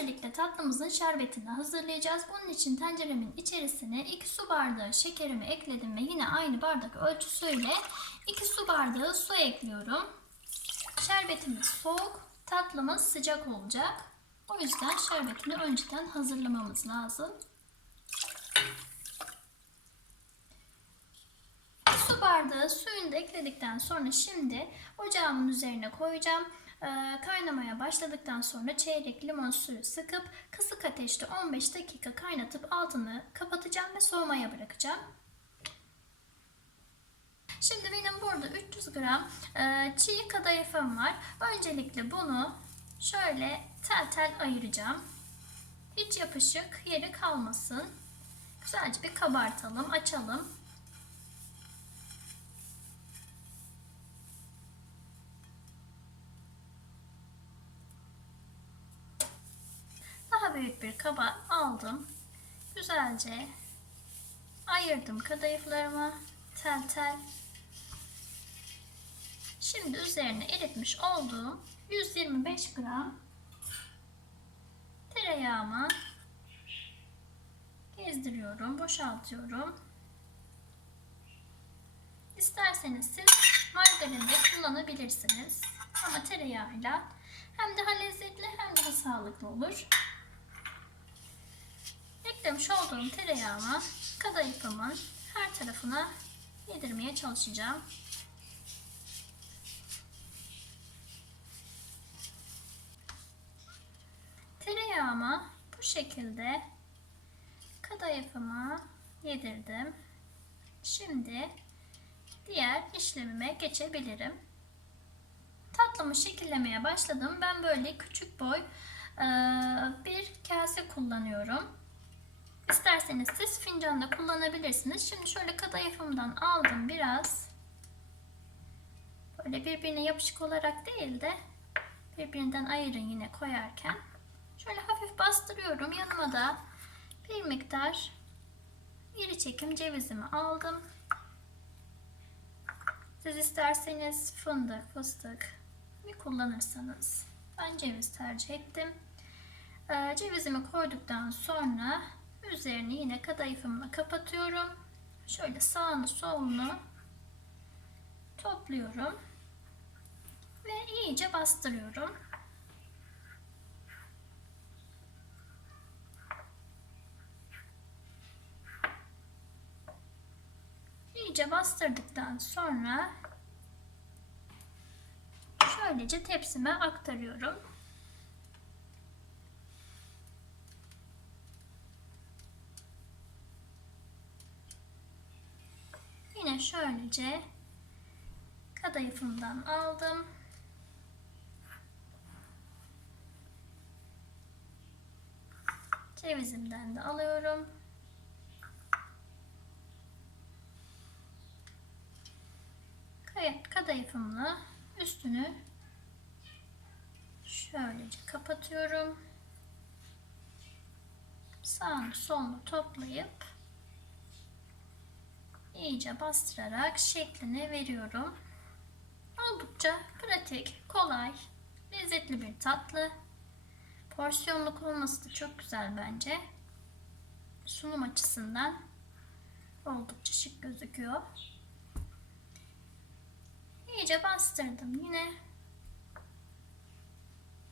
Öncelikle tatlımızın şerbetini hazırlayacağız. Bunun için tenceremin içerisine 2 su bardağı şekerimi ekledim ve yine aynı bardak ölçüsüyle 2 su bardağı su ekliyorum. Şerbetimiz soğuk, tatlımız sıcak olacak. O yüzden şerbetini önceden hazırlamamız lazım. Su bardağı suyunu da ekledikten sonra şimdi ocağımın üzerine koyacağım. Ee, kaynamaya başladıktan sonra çeyrek limon suyu sıkıp kısık ateşte 15 dakika kaynatıp altını kapatacağım ve soğumaya bırakacağım. Şimdi benim burada 300 gram e, çiğ kadayıfım var. Öncelikle bunu şöyle tel tel ayıracağım. Hiç yapışık yeri kalmasın. Güzelce bir kabartalım, açalım. Daha büyük bir kaba aldım. Güzelce ayırdım kadayıflarımı tel tel. Şimdi üzerine eritmiş olduğum 125 gram tereyağımı gezdiriyorum, boşaltıyorum. İsterseniz siz margarin de kullanabilirsiniz. Ama tereyağıyla hem daha lezzetli hem daha sağlıklı olur. Eklemiş olduğum tereyağımı kadayıfımın her tarafına yedirmeye çalışacağım. Tereyağımı bu şekilde kadayıfıma yedirdim. Şimdi diğer işlemime geçebilirim. Tatlımı şekillemeye başladım. Ben böyle küçük boy bir kase kullanıyorum. İsterseniz siz fincanda kullanabilirsiniz. Şimdi şöyle kadayıfımdan aldım biraz. Böyle birbirine yapışık olarak değil de birbirinden ayırın yine koyarken. Şöyle hafif bastırıyorum. Yanıma da bir miktar iri çekim cevizimi aldım. Siz isterseniz fındık, fıstık ne kullanırsanız ben ceviz tercih ettim. Ee, cevizimi koyduktan sonra üzerini yine kadayıfımla kapatıyorum. Şöyle sağını solunu topluyorum ve iyice bastırıyorum. İyice bastırdıktan sonra şöylece tepsime aktarıyorum. Yine şöylece kadayıfımdan aldım. Cevizimden de alıyorum. Kadayıfımla üstünü şöylece kapatıyorum. Sağını solunu toplayıp iyice bastırarak şeklini veriyorum. Oldukça pratik, kolay, lezzetli bir tatlı. Porsiyonluk olması da çok güzel bence. Sunum açısından oldukça şık gözüküyor. İyice bastırdım yine.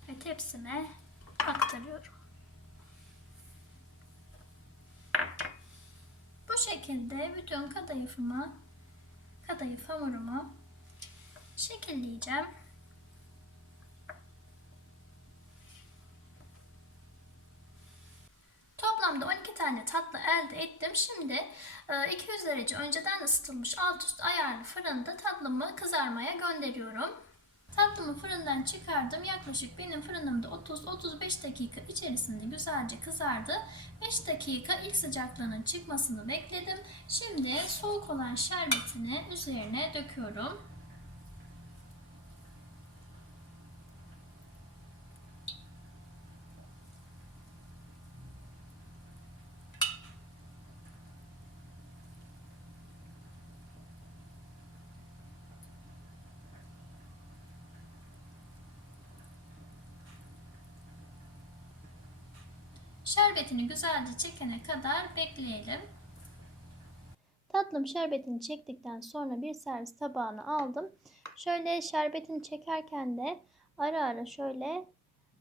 Ve tepsime aktarıyorum. Bu şekilde bütün kadayıfımı, kadayıf hamurumu şekilleyeceğim. Toplamda 12 tane tatlı elde ettim. Şimdi 200 derece önceden ısıtılmış alt üst ayarlı fırında tatlımı kızarmaya gönderiyorum. Tatlımı fırından çıkardım. Yaklaşık benim fırınımda 30-35 dakika içerisinde güzelce kızardı. 5 dakika ilk sıcaklığının çıkmasını bekledim. Şimdi soğuk olan şerbetini üzerine döküyorum. Şerbetini güzelce çekene kadar bekleyelim. Tatlım şerbetini çektikten sonra bir servis tabağına aldım. Şöyle şerbetini çekerken de ara ara şöyle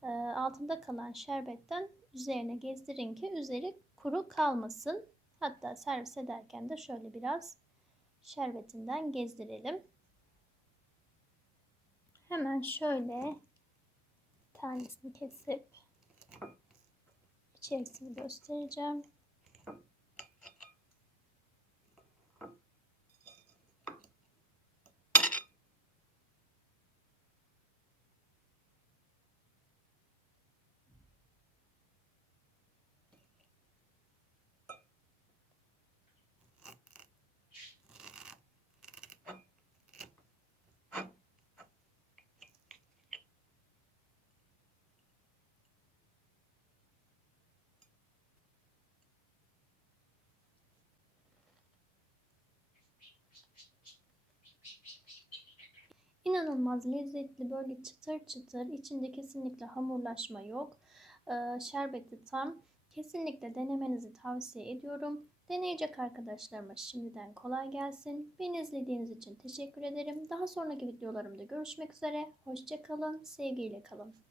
e, altında kalan şerbetten üzerine gezdirin ki üzeri kuru kalmasın. Hatta servis ederken de şöyle biraz şerbetinden gezdirelim. Hemen şöyle tanesini kesip içerisini göstereceğim. İnanılmaz lezzetli böyle çıtır çıtır içinde kesinlikle hamurlaşma yok. Ee, şerbeti tam. Kesinlikle denemenizi tavsiye ediyorum. Deneyecek arkadaşlarıma şimdiden kolay gelsin. Beni izlediğiniz için teşekkür ederim. Daha sonraki videolarımda görüşmek üzere. Hoşçakalın, sevgiyle kalın.